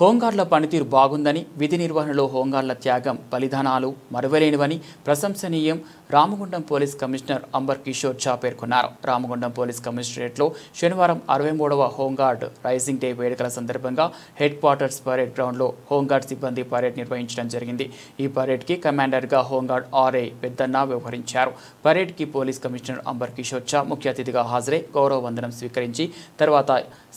హోంగార్డుల పనితీరు బాగుందని, విధి నిర్వహణలో హోంగార్డుల త్యాగం, బలిదానాలు మరువలేనివని ప్రశంసనీయం రామగుండం పోలీస్ కమిషనర్ అంబర్ కిషోర్ ఝా పేర్కొన్నారు. రామగుండం పోలీస్ కమిషనరేట్లో శనివారం 63వ హోంగార్డ్ రైజింగ్ డే వేడుకల సందర్భంగా హెడ్ క్వార్టర్స్ పరేడ్ గ్రౌండ్లో హోంగార్డ్ సిబ్బంది పరేడ్ నిర్వహించడం జరిగింది. ఈ పరేడ్కి కమాండర్గా హోంగార్డ్ ఆర్ఐ పెద్దన్న వ్యవహరించారు. పరేడ్కి పోలీస్ కమిషనర్ అంబర్ కిషోర్ ఝా ముఖ్య అతిథిగా హాజరై గౌరవ వందనం స్వీకరించి తర్వాత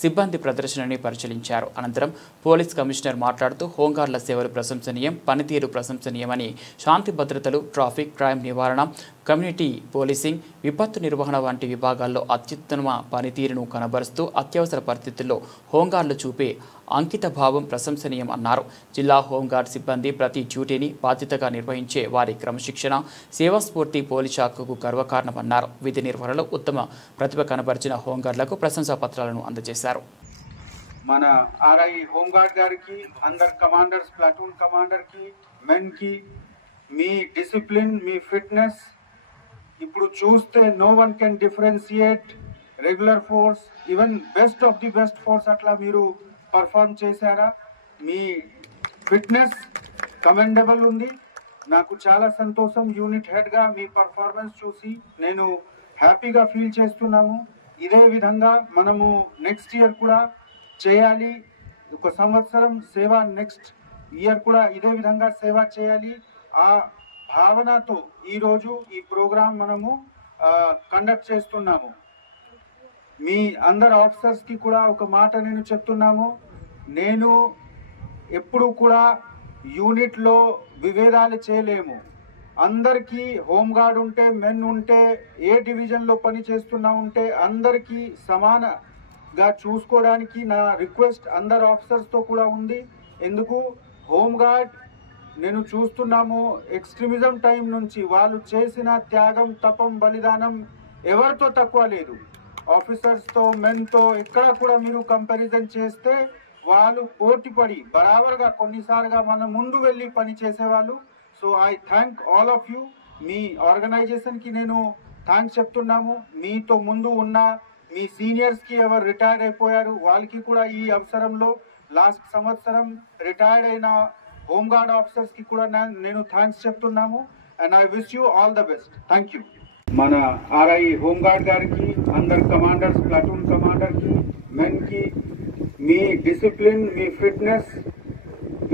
సిబ్బంది ప్రదర్శనని పరిశీలించారు. అనంతరం పోలీస్ కమిషనర్ మాట్లాడుతూ హోంగార్డుల సేవలు ప్రశంసనీయం, పనితీరు ప్రశంసనీయమని, శాంతి భద్రతలు, ట్రాఫిక్ క్రైమ్ నివారణ, కమ్యూనిటీ పోలీసింగ్, విపత్తు నిర్వహణ వంటి విభాగాల్లో అత్యుత్తమ పనితీరును కనబరుస్తూ అత్యవసర పరిస్థితుల్లో హోంగార్డులు చూపే అంకిత భావం ప్రశంసనీయం అన్నారు. జిల్లా హోంగార్డ్ సిబ్బంది ప్రతి డ్యూటీని బాధ్యతగా నిర్వహించే వారి క్రమశిక్షణ, సేవాస్ఫూర్తి పోలీస్ శాఖకు గర్వకారణమన్నారు. విధి నిర్వహణలో ఉత్తమ ప్రతిభ కనబరిచిన హోంగార్డులకు ప్రశంసా పత్రాలను అందజేశారు. మన ఆర్ఐ హోంగార్డ్ గారికి, అందర్ కమాండర్స్, ప్లాటూన్ కమాండర్ కి, మెన్ కి, మీ డిసిప్లిన్, మీ ఫిట్నెస్ ఇప్పుడు చూస్తే no one can differentiate regular force, even best of the best force అట్లా మీరు పర్ఫార్మ్ చేశారా. మీ ఫిట్నెస్ కమెండబుల్ ఉంది. నాకు చాలా సంతోషం. యూనిట్ హెడ్గా మీ పర్ఫార్మెన్స్ చూసి నేను హ్యాపీగా ఫీల్ చేస్తున్నాము. ఇదే విధంగా మనము నెక్స్ట్ ఇయర్ కూడా చేయాలి. ఒక సంవత్సరం సేవ, నెక్స్ట్ ఇయర్ కూడా ఇదే విధంగా సేవ చేయాలి. ఆ భావనతో ఈరోజు ఈ ప్రోగ్రాం మనము కండక్ట్ చేస్తున్నాము. మీ అందరు ఆఫీసర్స్కి కూడా ఒక మాట నేను చెప్తున్నాము. నేను ఎప్పుడు కూడా యూనిట్లో విభేదాలు చేయలేము. అందరికీ హోంగార్డ్ ఉంటే, మెన్ ఉంటే, ఏ డివిజన్లో పని చేస్తున్నా ఉంటే అందరికీ సమానగా చూసుకోవడానికి నా రిక్వెస్ట్ అందరు ఆఫీసర్స్తో కూడా ఉంది. ఎందుకు హోంగార్డ్ నేను చూస్తున్నాము ఎక్స్ట్రీమిజం టైం నుంచి వాళ్ళు చేసిన త్యాగం, తపం, బలిదానం ఎవరితో తక్కువ లేదు. ఆఫీసర్స్తో, మెన్తో ఎక్కడ కూడా మీరు కంపారిజన్ చేస్తే వాళ్ళు పోటీపడి బరాబర్గా కొన్నిసార్లుగా మన ముందు వెళ్ళి పని చేసేవాళ్ళు. So I thank all of you. మీ ఆర్గనైజేషన్కి నేను థ్యాంక్స్ చెప్తున్నాము. మీతో ముందు ఉన్న మీ సీనియర్స్కి ఎవరు రిటైర్డ్ అయిపోయారు వాళ్ళకి కూడా ఈ అవసరంలో లాస్ట్ సంవత్సరం రిటైర్డ్ అయిన హోంగార్డ్ ఆఫీసర్స్కి కూడా నేను థ్యాంక్స్ చెప్తున్నాము. And I wish you all the best. Thank you. మన ఆర్ఐ హోంగార్డ్ గారికి, అందరు కమాండర్స్, ప్లాటూన్ కమాండర్కి, మెన్కి, మీ డిసిప్లిన్, మీ ఫిట్నెస్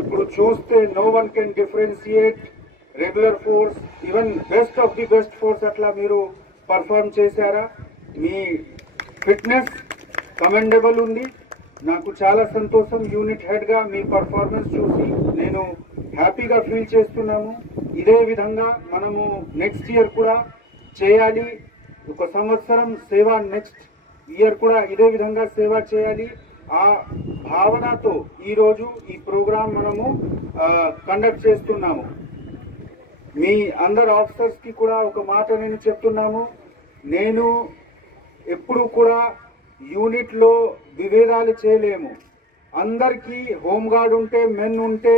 ఇప్పుడు చూస్తే no one can differentiate regular force, even best of the best force అట్లా మీరు పర్ఫార్మ్ చేశారా. మీ ఫిట్నెస్ కమెండబుల్ ఉంది. నాకు చాలా సంతోషం. యూనిట్ హెడ్గా మీ పర్ఫార్మెన్స్ చూసి నేను హ్యాపీగా ఫీల్ చేస్తున్నాము. ఇదే విధంగా మనము నెక్స్ట్ ఇయర్ కూడా చేయాలి. ఒక సంవత్సరం సేవ, నెక్స్ట్ ఇయర్ కూడా ఇదే విధంగా సేవ చేయాలి. ఆ భావనతో ఈరోజు ఈ ప్రోగ్రాం మనము కండక్ట్ చేస్తున్నాము. మీ అందరు ఆఫీసర్స్కి కూడా ఒక మాట నేను చెప్తున్నాము. నేను ఎప్పుడు కూడా యూనిట్లో విభేదాలు చేయలేము. అందరికీ హోంగార్డ్ ఉంటే, మెన్ ఉంటే,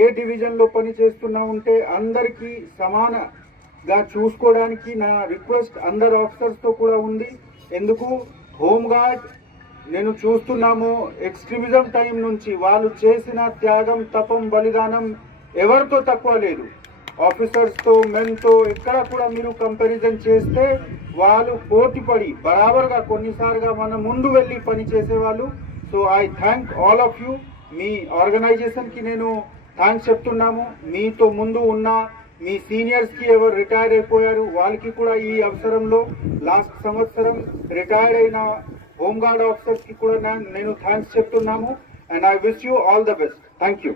ఏ డివిజన్లో పని చేస్తున్నా ఉంటే అందరికీ సమానగా చూసుకోవడానికి నా రిక్వెస్ట్ అందరు ఆఫీసర్స్తో కూడా ఉంది. ఎందుకు హోంగార్డ్ నేను చూస్తున్నాము ఎక్స్ట్రీమిజం టైం నుంచి వాళ్ళు చేసిన త్యాగం, తపం, బలిదానం ఎవరితో తక్కువ లేదు. ఆఫీసర్స్తో, మెన్తో ఎక్కడ కూడా మీరు కంపారిజన్ చేస్తే వాళ్ళు పోటీపడి బరాబర్గా కొన్నిసార్లుగా మన ముందు వెళ్ళి పని చేసేవాళ్ళు. So I thank all of you. మీ ఆర్గనైజేషన్కి నేను థ్యాంక్స్ చెప్తున్నాము. మీతో ముందు ఉన్న మీ సీనియర్స్కి ఎవరు రిటైర్ అయిపోయారు వాళ్ళకి కూడా ఈ అవసరంలో లాస్ట్ సంవత్సరం రిటైర్డ్ అయిన హోంగార్డ్ ఆఫీసర్స్కి కూడా నేను థ్యాంక్స్ చెప్తున్నాము. And I wish you all the best. Thank you.